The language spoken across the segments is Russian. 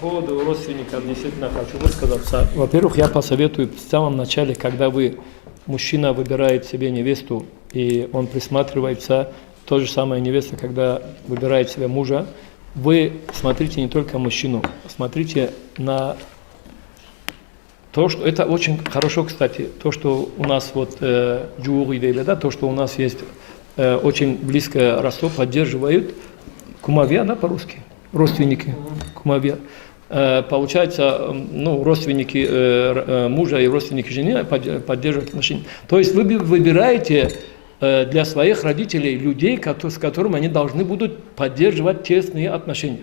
поводу родственников действительно хочу высказаться. Во-первых, я посоветую в самом начале, когда мужчина выбирает себе невесту, и он присматривается, то же самое невеста, когда выбирает себе мужа, вы смотрите не только мужчину, смотрите на то, что это очень хорошо, кстати, то, что у нас вот да, то, что у нас есть очень близкое родство, поддерживают кумовья, да, по-русски, родственники кумовья. Получается, ну, родственники мужа и родственники жены поддерживают отношения. То есть вы выбираете для своих родителей людей, с которыми они должны будут поддерживать тесные отношения.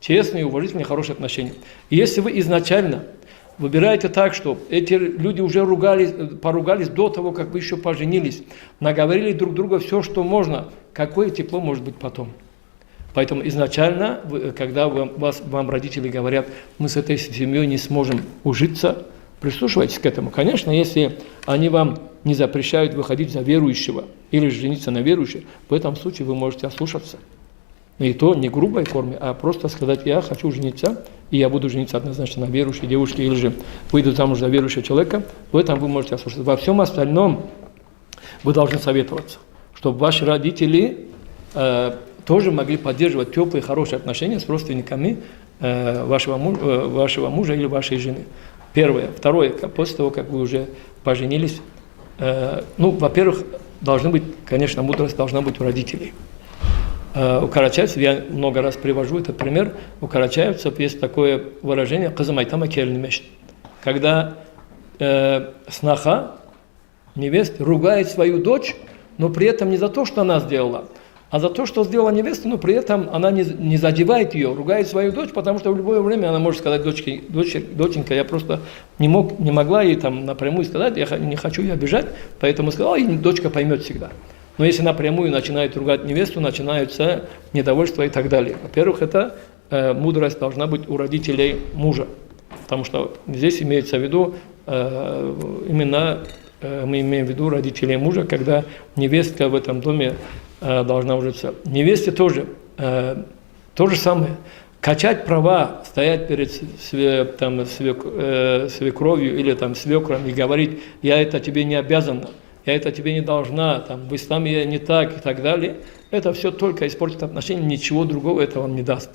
Тесные, уважительные, хорошие отношения. И если вы изначально выбираете так, что эти люди уже поругались до того, как вы еще поженились, наговорили друг друга все, что можно, какое тепло может быть потом? Поэтому изначально, когда вам родители говорят, мы с этой семьей не сможем ужиться, прислушивайтесь к этому. Конечно, если они вам не запрещают выходить за верующего или жениться на верующего, в этом случае вы можете ослушаться. И то не грубой форме, а просто сказать, я хочу жениться, и я буду жениться однозначно на верующей девушке, или же выйду замуж за верующего человека, в этом вы можете ослушаться. Во всем остальном вы должны советоваться, чтобы ваши родители тоже могли поддерживать теплые, хорошие отношения с родственниками вашего мужа или вашей жены. Первое. Второе. После того, как вы уже поженились, во-первых, конечно, мудрость должна быть у родителей. У карачаевцев, я много раз привожу этот пример, у карачаевцев есть такое выражение «казамайтама кельнемешт», когда сноха, невеста, ругает свою дочь, но при этом не за то, что она сделала, а за то, что сделала невеста, но при этом она не задевает ее, ругает свою дочь, потому что в любое время она может сказать доченька, я просто не могла ей там напрямую сказать, я не хочу ее обижать, поэтому сказала, и дочка поймет всегда. Но если напрямую начинает ругать невесту, начинаются недовольства и так далее. Во-первых, это мудрость должна быть у родителей мужа, потому что здесь имеется в виду именно мы имеем в виду родителей мужа, когда невестка в этом доме должна ужиться. Невесте тоже то же самое. Качать права, стоять перед свекровью или свекром и говорить, я это тебе не обязана, я это тебе не должна, в исламе я не так и так далее, это все только испортит отношения, ничего другого это вам не даст.